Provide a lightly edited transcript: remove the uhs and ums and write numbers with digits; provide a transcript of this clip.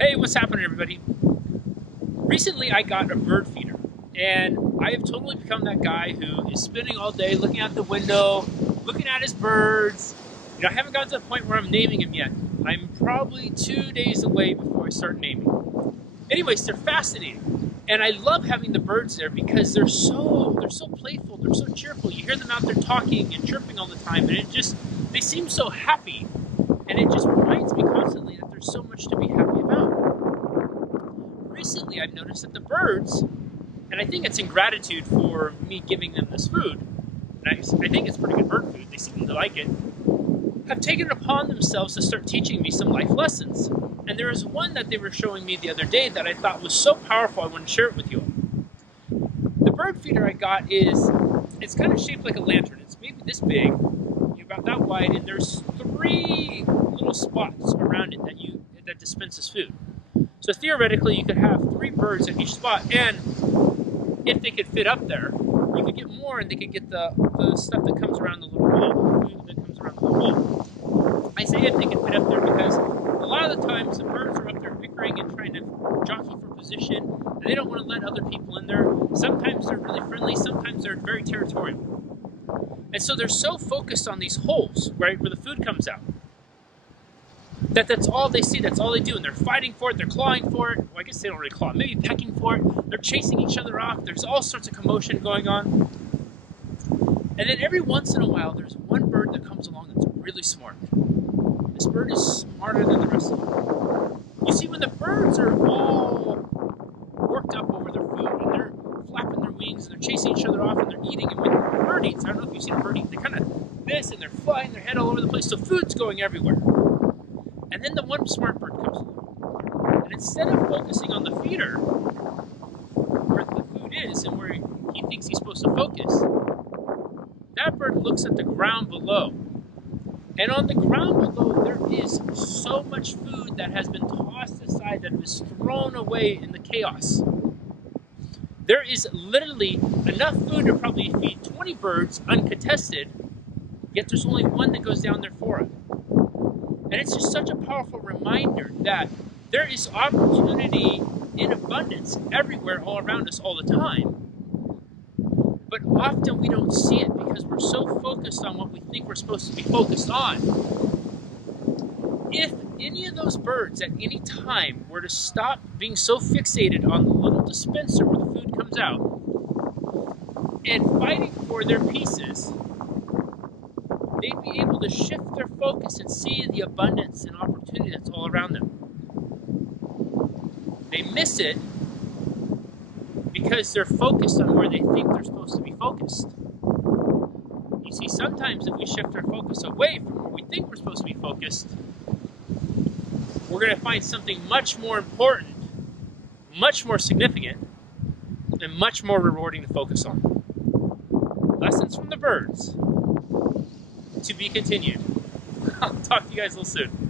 Hey, what's happening, everybody? Recently, I got a bird feeder, and I have totally become that guy who is spending all day looking out the window, looking at his birds. You know, I haven't gotten to the point where I'm naming them yet. I'm probably 2 days away before I start naming. Anyways, they're fascinating, and I love having the birds there because they're so playful, they're so cheerful. You hear them out there talking and chirping all the time, and they seem so happy, and it just reminds me constantly that there's so much to be happy about. Recently, I've noticed that the birds, and I think it's in gratitude for me giving them this food, and I think it's pretty good bird food, they seem to like it, have taken it upon themselves to start teaching me some life lessons. And there is one that they were showing me the other day that I thought was so powerful I want to share it with you. The bird feeder I got it's kind of shaped like a lantern. It's maybe this big, about that wide, and there's 3 little spots around it that dispenses food. So theoretically, you could have 3 birds at each spot, and if they could fit up there, you could get more, and they could get the stuff that comes around the little bowl, the food that comes around the little bowl. I say if they could fit up there because a lot of the times the birds are up there bickering and trying to jockey for position, and they don't want to let other people in there. Sometimes they're really friendly, sometimes they're very territorial. And so they're so focused on these holes, right, where the food comes out, that's all they see, that's all they do, and they're fighting for it, they're clawing for it. Well, I guess they don't really claw, maybe pecking for it, they're chasing each other off, there's all sorts of commotion going on. And then every once in a while, there's one bird that comes along that's really smart. This bird is smarter than the rest of them. You see, when the birds are all worked up over their food, and they're flapping their wings, and they're chasing each other off, and they're eating, and when the bird eats, I don't know if you've seen a bird eat, they kind of this, and they're flying their head all over the place, so food's going everywhere. And then the one smart bird comes along, and instead of focusing on the feeder, where the food is, and where he thinks he's supposed to focus, that bird looks at the ground below. And on the ground below, there is so much food that has been tossed aside, that was thrown away in the chaos. There is literally enough food to probably feed 20 birds uncontested, yet there's only one that goes down there for it. And it's just such a powerful reminder that there is opportunity in abundance everywhere, all around us, all the time. But often we don't see it because we're so focused on what we think we're supposed to be focused on. If any of those birds at any time were to stop being so fixated on the little dispenser where the food comes out and fighting for their pieces, they'd be able to shift their focus and see the abundance and opportunity that's all around them. They miss it because they're focused on where they think they're supposed to be focused. You see, sometimes if we shift our focus away from where we think we're supposed to be focused, we're going to find something much more important, much more significant, and much more rewarding to focus on. Lessons from the birds to be continued. I'll talk to you guys a little soon.